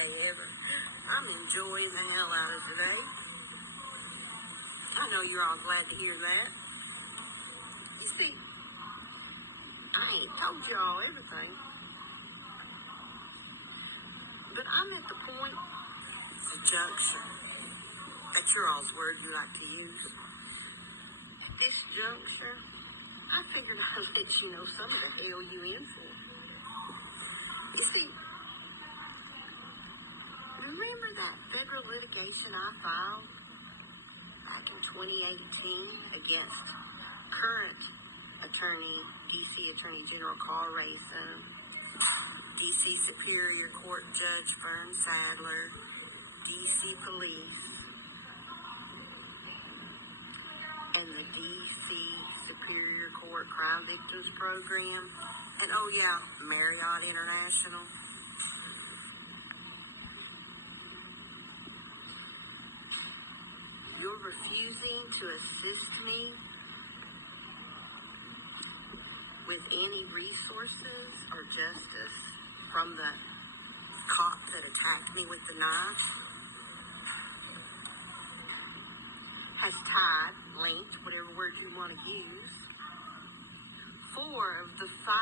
day ever. I'm enjoying the hell out of today. I know you're all glad to hear that. You see, I ain't told you all everything. But I'm at the point, the juncture. That's your all's word you like to use. At this juncture, I figured I'd let you know some of the hell you in for. You see, remember that federal litigation I filed back in 2018 against current D.C. Attorney General Karl Racine, D.C. Superior Court Judge Fern Saddlers, D.C. Police, and the D.C. Superior Court Crime Victims Program, and oh yeah, Marriott International. You're refusing to assist me with any resources or justice from the cop that attacked me with the knife. Has tied, linked, whatever word you want to use, 4 of the 5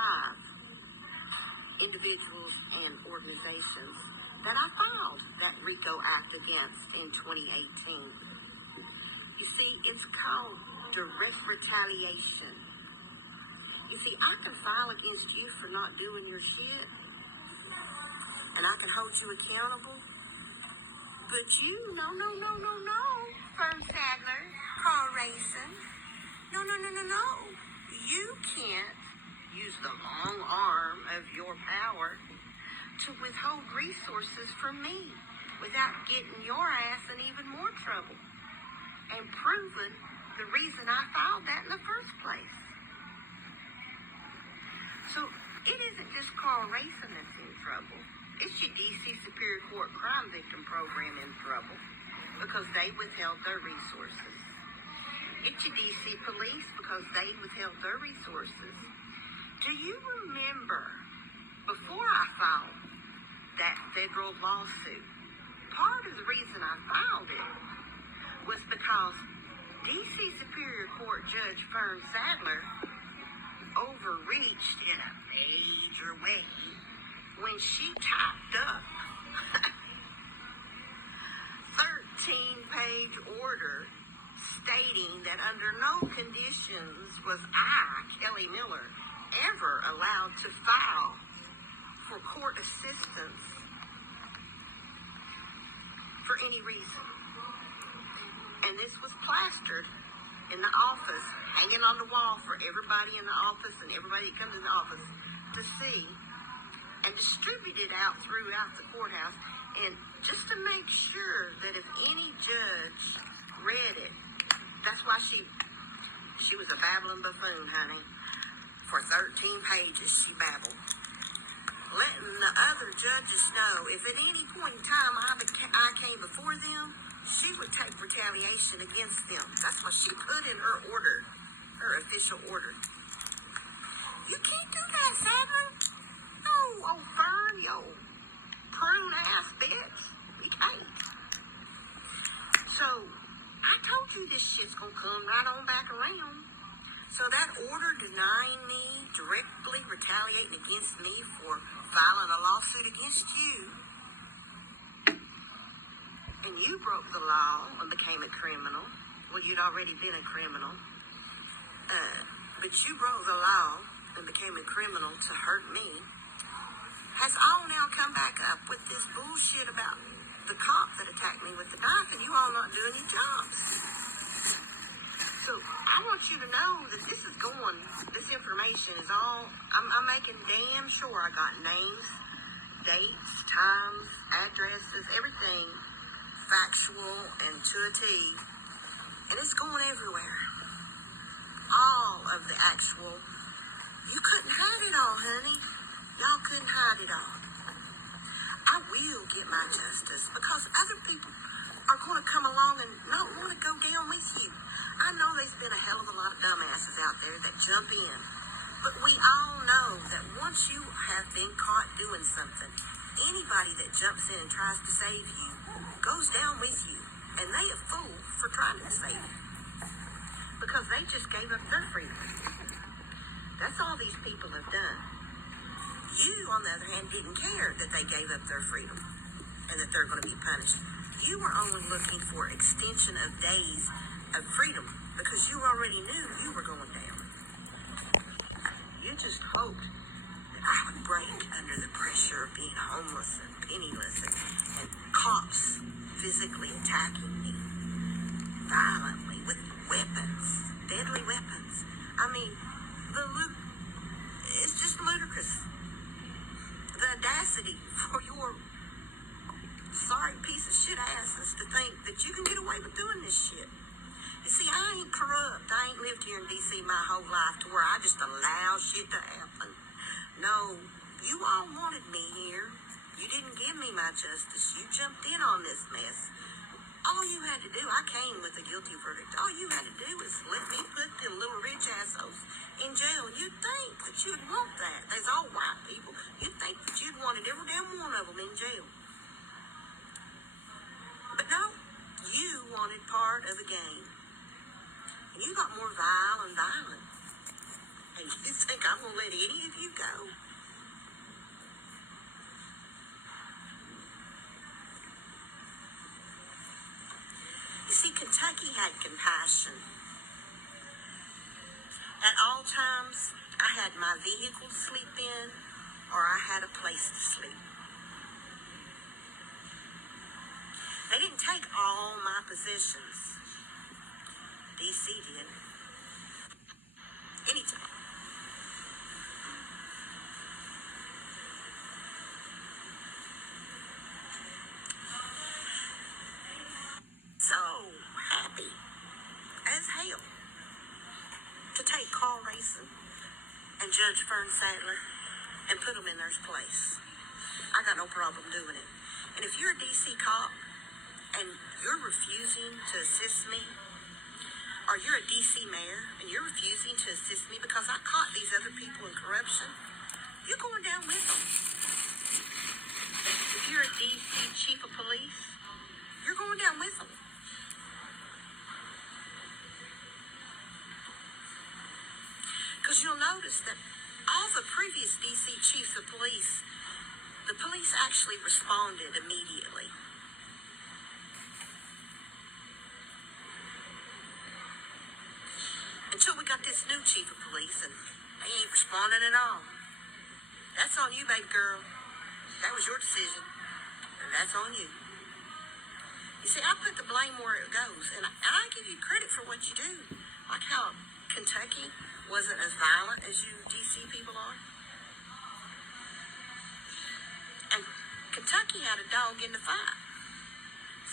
individuals and organizations that I filed that RICO Act against in 2018. You see, it's called direct retaliation. You see, I can file against you for not doing your shit, and I can hold you accountable, but you, no, Fern Saddlers, Karl Racine, no. You can't use the long arm of your power to withhold resources from me without getting your ass in even more trouble and proving the reason I filed that in the first place. So it isn't just Karl Racine that's in trouble. It's your D.C. Superior Court Crime Victim Program in trouble because they withheld their resources. It's your D.C. Police because they withheld their resources. Do you remember, before I filed that federal lawsuit, part of the reason I filed it was because D.C. Superior Court Judge Fern Saddlers overreached in a major way when she typed up 13-page order stating that under no conditions was I, Kelly Miller, ever allowed to file for court assistance for any reason. And this was plastered in the office, hanging on the wall for everybody in the office and everybody that comes in the office to see, and distributed out throughout the courthouse. And just to make sure that if any judge read it, that's why she was a babbling buffoon, honey. For 13 pages, she babbled. Letting the other judges know if at any point in time I came before them, she would take retaliation against them. That's what she put in her order, her official order. You can't do that, Saddler. Oh, Fern, yo, prune-ass bitch. We can't. So, I told you this shit's gonna come right on back around. So that order denying me, directly retaliating against me for filing a lawsuit against you, and you broke the law and became a criminal. Well, you'd already been a criminal. But you broke the law and became a criminal to hurt me, has all now come back up with this bullshit about the cop that attacked me with the knife and you all not doing your jobs. So I want you to know that this information is all, I'm making damn sure I got names, dates, times, addresses, everything factual and to a T. And it's going everywhere. All of the actual, you couldn't hide it all, honey. Y'all couldn't hide it all. I will get my justice because other people are going to come along and not want to go down with you. I know there's been a hell of a lot of dumbasses out there that jump in. But we all know that once you have been caught doing something, anybody that jumps in and tries to save you goes down with you. And they a fool for trying to save you. Because they just gave up their freedom. That's all these people have done. You, on the other hand, didn't care that they gave up their freedom and that they're going to be punished. You were only looking for extension of days of freedom because you already knew you were going down. You just hoped that I would break under the pressure of being homeless and penniless and cops physically attacking me violently with weapons, deadly weapons. I mean, it's just ludicrous. The audacity for your sorry piece of shit asses to think that you can get away with doing this shit. You see, I ain't corrupt. I ain't lived here in D.C. my whole life to where I just allow shit to happen. No, you all wanted me here. You didn't give me my justice. You jumped in on this mess. All you had to do, I came with a guilty verdict. All you had to do is let me put them little rich assholes in jail. You'd think that you'd want that. There's all white people. You'd think that you'd wanted every damn one of them in jail. But no, you wanted part of the game. And you got more vile and violent. And you think I'm going to let any of you go? You see, Kentucky had compassion. At all times, I had my vehicle to sleep in, or I had a place to sleep. They didn't take all my possessions. D.C. did. Anytime. So happy as hell to take Karl Racine and Judge Fern Saddler and put them in their place. I got no problem doing it. And if you're a D.C. cop and you're refusing to assist me, or you're a D.C. mayor and you're refusing to assist me because I caught these other people in corruption, you're going down with them. If you're a D.C. chief of police, you're going down with them. Because you'll notice that all the previous D.C. chiefs of police, the police actually responded immediately. Until we got this new chief of police, and they ain't responding at all. That's on you, baby girl. That was your decision, and that's on you. You see, I put the blame where it goes, and I give you credit for what you do. Like how Kentucky wasn't as violent as you D.C. people are. And Kentucky had a dog in the fight.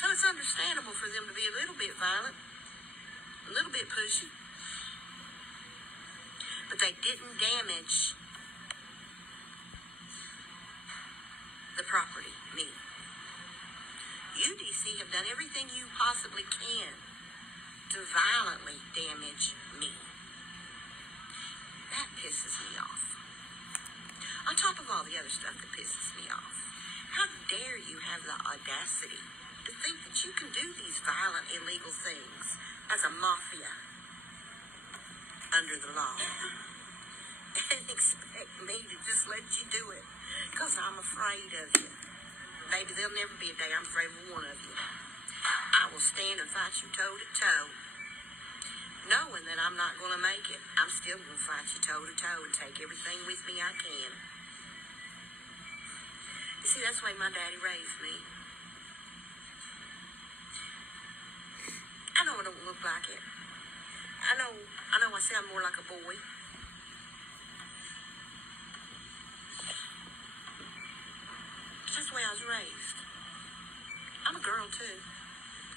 So it's understandable for them to be a little bit violent, a little bit pushy. But they didn't damage the property, me. You, D.C., have done everything you possibly can to violently damage me. That pisses me off. On top of all the other stuff that pisses me off. How dare you have the audacity to think that you can do these violent, illegal things as a mafia under the law and expect me to just let you do it because I'm afraid of you. Baby, there'll never be a day I'm afraid of one of you. I will stand and fight you toe to toe. Knowing that I'm not going to make it, I'm still going to fight you toe to toe and take everything with me I can. You see, that's the way my daddy raised me. I know I don't look like it. I know I sound more like a boy. That's the way I was raised. I'm a girl too.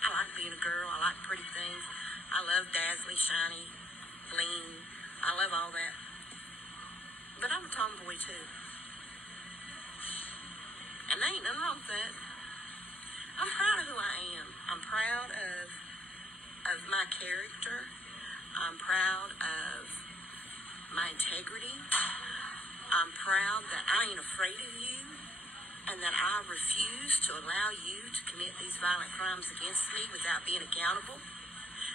I like being a girl. I like pretty things. I love dazzly, shiny, bling. I love all that. But I'm a tomboy too. And there ain't nothing wrong with that. I'm proud of who I am. I'm proud of my character. I'm proud of my integrity. I'm proud that I ain't afraid of you. and that I refuse to allow you to commit these violent crimes against me without being accountable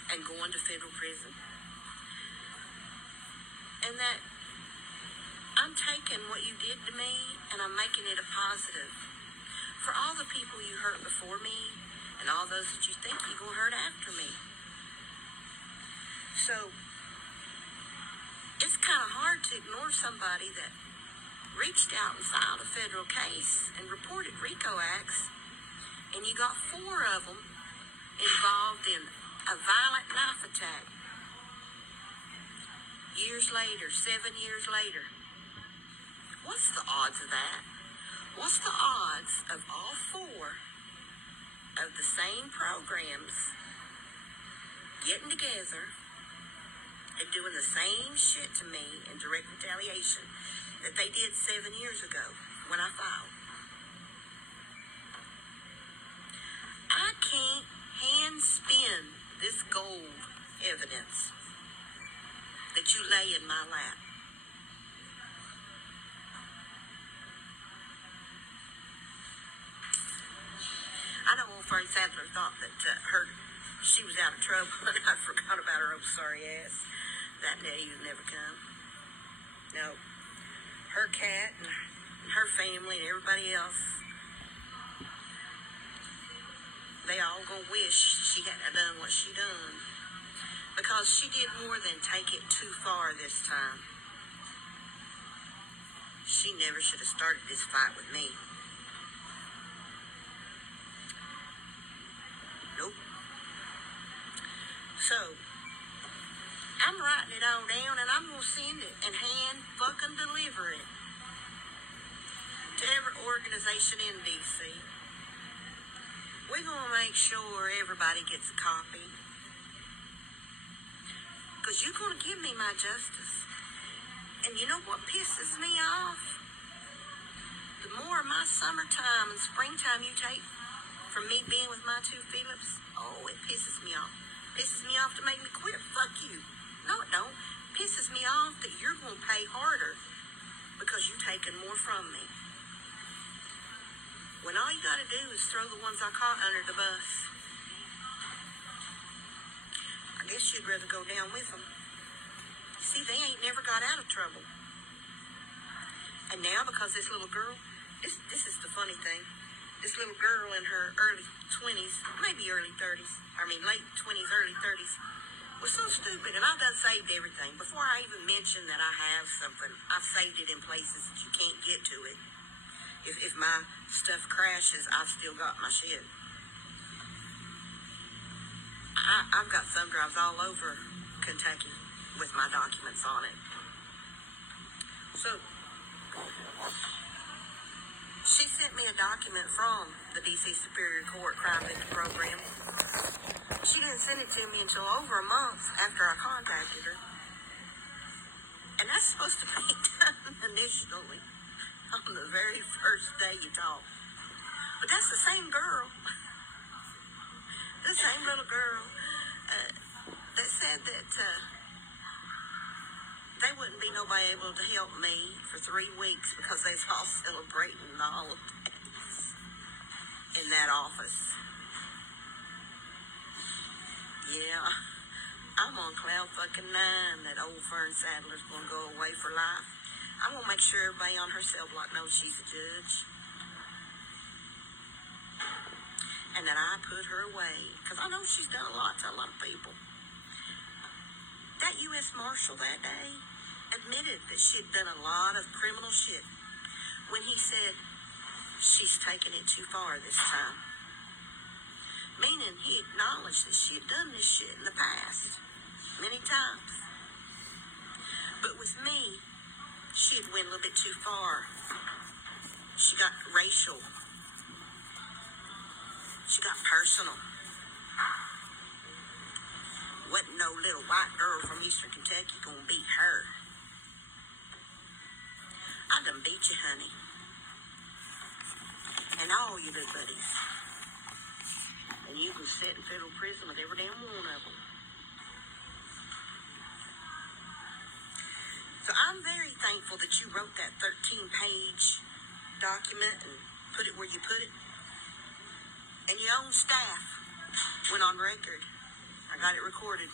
and going to federal prison. And that I'm taking what you did to me and I'm making it a positive for all the people you hurt before me and all those that you think you're going to hurt after me. So it's kind of hard to ignore somebody that reached out and filed a federal case and reported RICO acts, and you got 4 of them involved in a violent knife attack. Years later, 7 years later. What's the odds of that? What's the odds of all 4 of the same programs getting together and doing the same shit to me in direct retaliation that they did 7 years ago when I filed? I can't hand spin this gold evidence that you lay in my lap. I know old Fern Saddlers thought that she was out of trouble and I forgot about her old sorry ass. That day would never come. No. Her cat and her family and everybody else, they all gonna wish she hadn't done what she done. Because she did more than take it too far this time. She never should have started this fight with me. Nope. So, I'm writing it all down and I'm going to send it and hand fucking deliver it to every organization in D.C. We're going to make sure everybody gets a copy. Because you're going to give me my justice. And you know what pisses me off? The more of my summertime and springtime you take from me being with my 2 Phillips, oh, it pisses me off. Pisses me off to make me quit. Fuck you. No, it don't. Pisses me off that you're going to pay harder because you're taking more from me. When all you got to do is throw the ones I caught under the bus. I guess you'd rather go down with them. You see, they ain't never got out of trouble. And now, because this little girl, this is the funny thing. This little girl in her early 20s, maybe early 30s, late 20s, early 30s, was so stupid. And I done saved everything. Before I even mentioned that I have something, I've saved it in places that you can't get to it. If my stuff crashes, I've still got my shit. I've got thumb drives all over Kentucky with my documents on it. So, she sent me a document from the D.C. Superior Court Crime Victim Program. She didn't send it to me until over a month after I contacted her. And that's supposed to be done initially on the very first day you talk. But that's the same girl. The same little girl that said that they wouldn't be nobody able to help me for 3 weeks because they was all celebrating the holidays in that office. Yeah, I'm on cloud fucking 9 that old Fern Saddler's gonna go away for life. I'm gonna make sure everybody on her cell block knows she's a judge. And that I put her away. Because I know she's done a lot to a lot of people. That U.S. Marshal that day admitted that she had done a lot of criminal shit when he said she's taken it too far this time. Meaning he acknowledged that she had done this shit in the past many times. But with me, she had went a little bit too far. She got racial. She got personal. Wasn't no little white girl from Eastern Kentucky gonna beat her. I done beat you, honey. And all your good buddies. And you can sit in federal prison with every damn one of them. So I'm very thankful that you wrote that 13-page document and put it where you put it, and your own staff went on record, I got it recorded,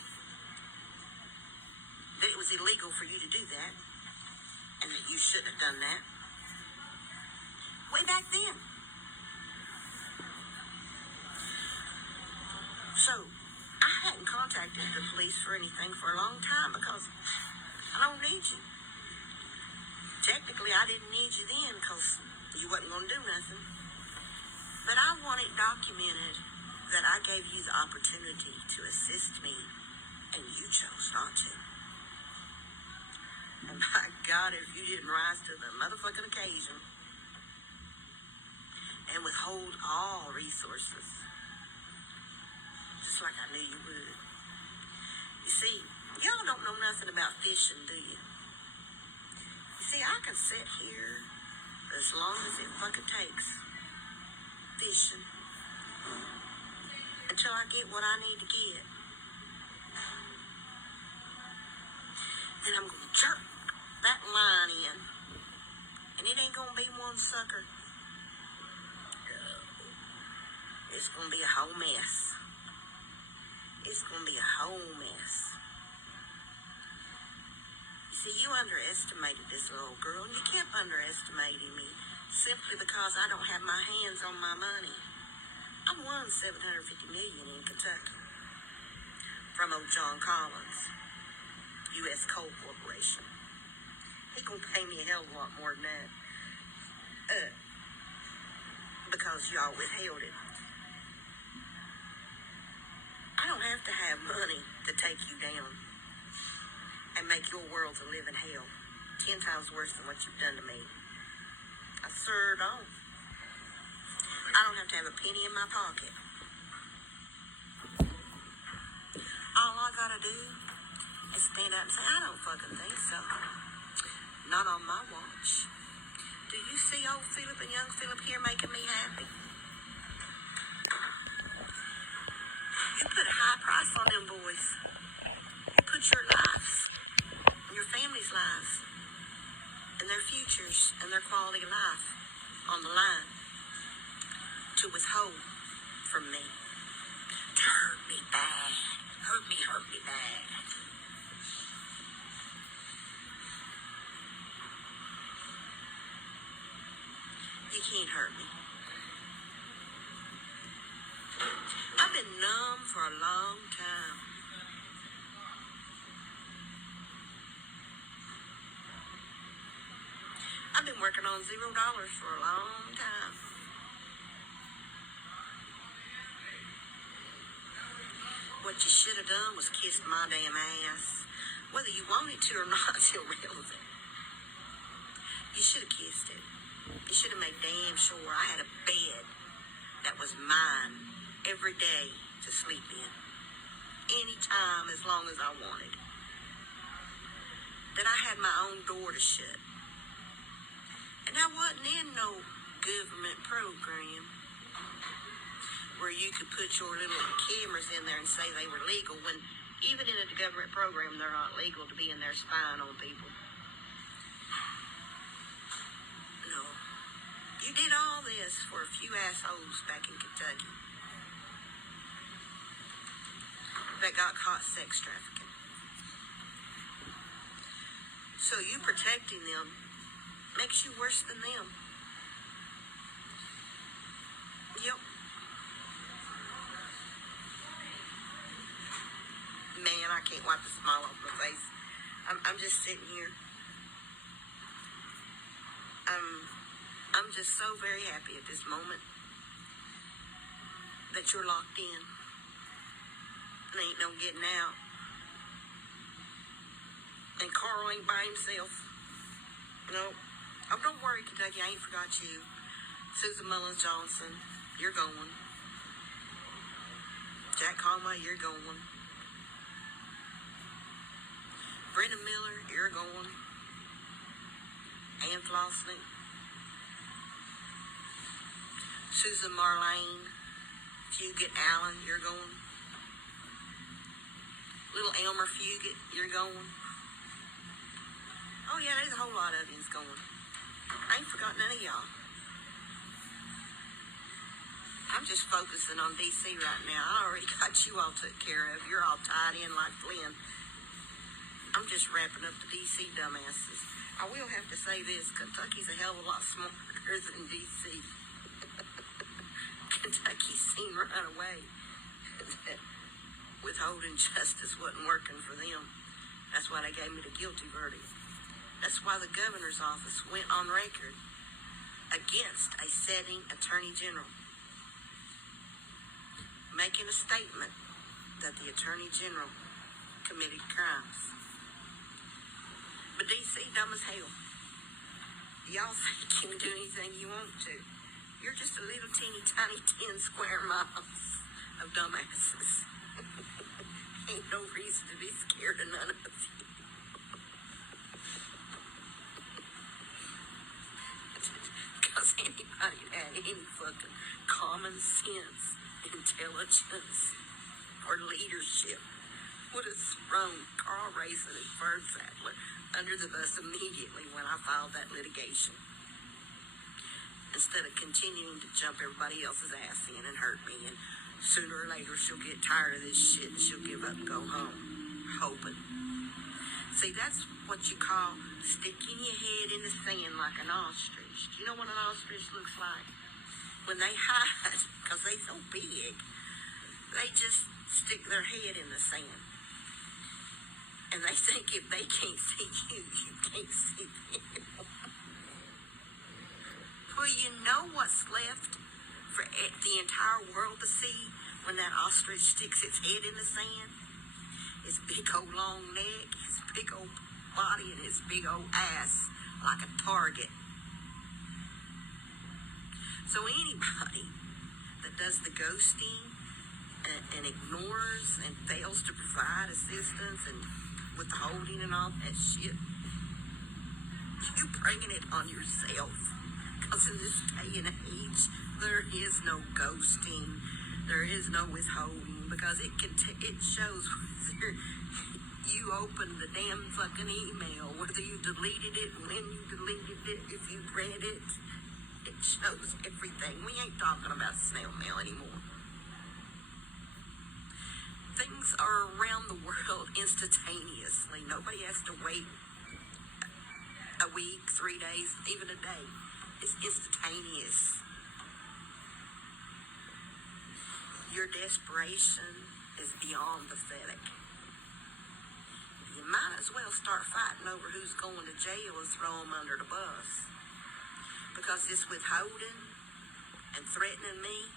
that it was illegal for you to do that, and that you shouldn't have done that, way back then. So, I hadn't contacted the police for anything for a long time because I don't need you. Technically, I didn't need you then because you wasn't going to do nothing. But I want it documented that I gave you the opportunity to assist me, and you chose not to. And by God, if you didn't rise to the motherfucking occasion and withhold all resources, just like I knew you would. You see, y'all don't know nothing about fishing, do you? You see, I can sit here as long as it fucking takes fishing until I get what I need to get. Then I'm going to jerk that line in, and it ain't going to be one sucker. It's going to be a whole mess. It's going to be a whole mess. You see, you underestimated this little girl, and you kept underestimating me simply because I don't have my hands on my money. I won $750 million in Kentucky from old John Collins, U.S. Coal Corporation. He gonna pay me a hell of a lot more than that, because y'all withheld it. I don't have to have money to take you down and make your world a living hell 10 times worse than what you've done to me. I sure don't. I don't have to have a penny in my pocket. All I gotta do is stand up and say, I don't fucking think so. Not on my watch. Do you see old Philip and young Philip here making me happy? You put a high price on them boys. You put your lives, and your family's lives, and their futures, and their quality of life on the line to withhold from me. To hurt me bad. Hurt me bad. You can't hurt me. I've been numb for a long time. I've been working on $0 for a long time. What you should have done was kissed my damn ass. Whether you wanted to or not is irrelevant. You should have kissed it. You should have made damn sure I had a bed that was mine every day to sleep in. Anytime, as long as I wanted. That I had my own door to shut. And I wasn't in no government program where you could put your little cameras in there and say they were legal, when even in a government program, they're not legal to be in there spying on people. No. You did all this for a few assholes back in Kentucky that got caught sex trafficking. So you protecting them makes you worse than them. Yep. Man, I can't wipe the smile off my face. I'm just sitting here. I'm just so very happy at this moment that you're locked in. And ain't no getting out. And Karl ain't by himself. No. Oh, don't worry, Kentucky, I ain't forgot you. Susan Mullins Johnson, you're going. Jack Conway, you're going. Brenda Miller, you're going. Ann Flossnick. Susan Marlane. Fugit Allen, you're going. Little Elmer Fugit, you're going. Oh yeah, there's a whole lot of yous going. I ain't forgot none of y'all. I'm just focusing on D.C. right now. I already got you all took care of. You're all tied in like Flynn. I'm just wrapping up the D.C. dumbasses. I will have to say this. Kentucky's a hell of a lot smarter than D.C. Kentucky's seen right away that withholding justice wasn't working for them. That's why they gave me the guilty verdict. That's why the governor's office went on record against a sitting attorney general, making a statement that the attorney general committed crimes. But D.C. dumb as hell. Y'all think you can do anything you want to. You're just a little teeny tiny 10 square miles of dumbasses. Ain't no reason to be scared of none of you. Because anybody that had any fucking common sense, intelligence, or leadership would have thrown Karl, Racine, and Fern Saddlers under the bus immediately when I filed that litigation, instead of continuing to jump everybody else's ass in and hurt me. And sooner or later she'll get tired of this shit and she'll give up and go home, hoping. See, that's what you call sticking your head in the sand like an ostrich. Do you know what an ostrich looks like? When they hide, because they're so big, they just stick their head in the sand. And they think if they can't see you, you can't see them. Well, you know what's left for the entire world to see when that ostrich sticks its head in the sand? His big old long neck, his big old body, and his big old ass like a target. So anybody that does the ghosting and ignores and fails to provide assistance and withholding and all that shit, you bringing it on yourself. Because in this day and age, there is no ghosting, there is no withholding, because it shows whether you opened the damn fucking email, whether you deleted it, when you deleted it, if you read it. It shows everything. We ain't talking about snail mail anymore. Things are around the world instantaneously. Nobody has to wait a week, 3 days, even a day. It's instantaneous. Your desperation is beyond pathetic. You might as well start fighting over who's going to jail and throw them under the bus. Because this withholding and threatening me.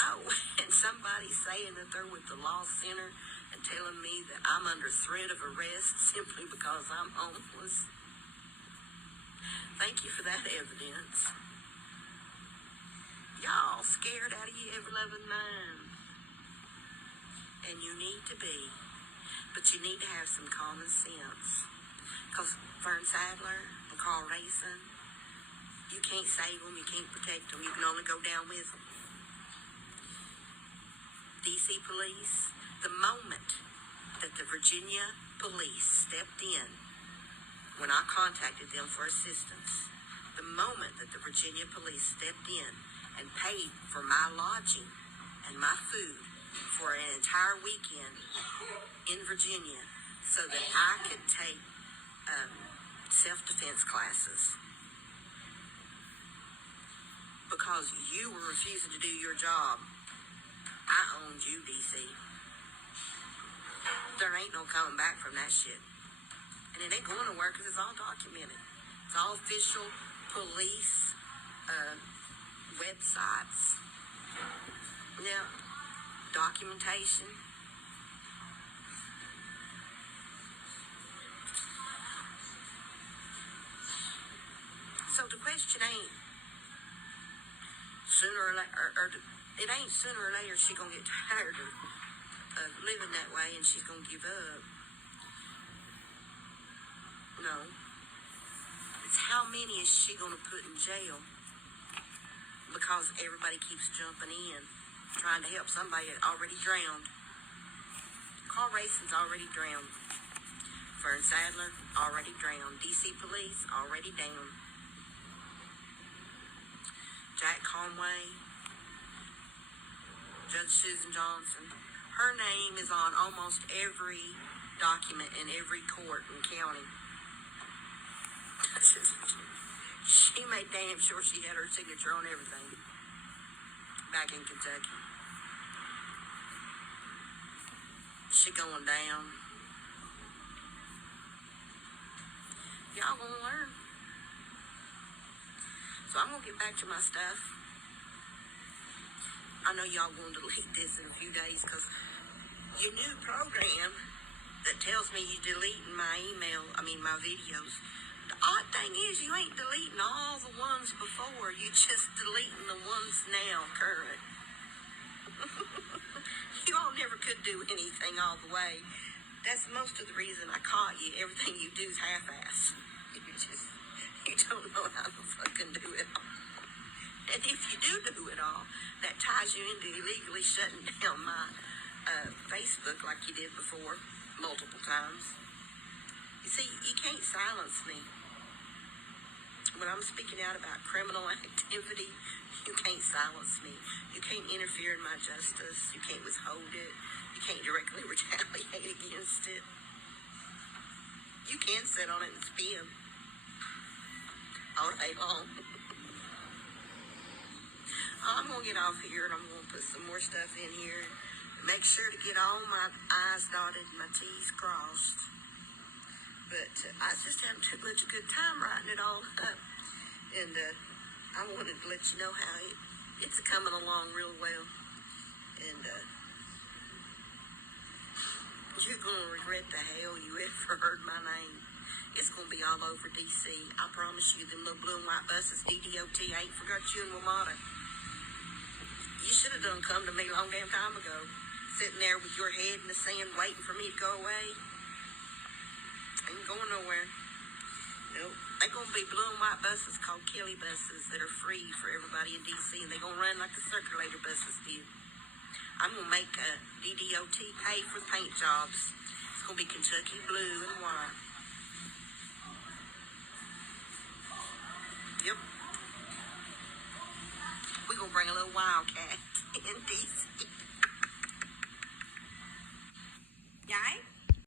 Oh, and somebody saying that they're with the law center and telling me that I'm under threat of arrest simply because I'm homeless. Thank you for that evidence. Y'all scared out of your ever-loving mind. And you need to be. But you need to have some common sense. Because Fern Saddler and Karl Racine, you can't save them, you can't protect them, you can only go down with them. D.C. police, the moment that the Virginia police stepped in when I contacted them for assistance, the moment that the Virginia police stepped in and paid for my lodging and my food for an entire weekend in Virginia so that I could take self-defense classes because you were refusing to do your job, I owned you, D.C. There ain't no coming back from that shit. And it ain't going to work because it's all documented. It's all official police websites. Now, documentation. So the question ain't sooner or later, it ain't sooner or later she gonna get tired of living that way and she's gonna give up. No. It's how many is she gonna put in jail because everybody keeps jumping in, trying to help somebody that already drowned. Karl Racine's already drowned. Fern Saddler already drowned. D.C. police already down. Jack Conway, Judge Susan Johnson. Her name is on almost every document in every court and county. She made damn sure she had her signature on everything back in Kentucky. She going down. Y'all gonna learn. So I'm gonna get back to my stuff. I know y'all gonna delete this in a few days because your new program that tells me you're deleting my my videos. The odd thing is you ain't deleting all the ones before. You're just deleting the ones now current. You all never could do anything all the way. That's most of the reason I caught you. Everything you do is half-ass. You don't know how to fucking do it all. And if you do it all, that ties you into illegally shutting down my Facebook like you did before, multiple times. You see, you can't silence me. When I'm speaking out about criminal activity, you can't silence me. You can't interfere in my justice. You can't withhold it. You can't directly retaliate against it. You can sit on it and spin all day long. I'm going to get off here and I'm going to put some more stuff in here. Make sure to get all my I's dotted and my T's crossed. But I was just having too much a good time writing it all up. And I wanted to let you know how it's coming along real well. And you're going to regret the hell you ever heard my name. It's going to be all over D.C. I promise you, them little blue and white buses, DDOT, I ain't forgot you in Wamata. You should have done come to me a long damn time ago. Sitting there with your head in the sand waiting for me to go away. Ain't going nowhere. Nope. They're going to be blue and white buses called Kelly buses that are free for everybody in D.C. And they're going to run like the circulator buses did. I'm going to make a DDOT pay for paint jobs. It's going to be Kentucky blue and white. Yep. We're going to bring a little wildcat in D.C.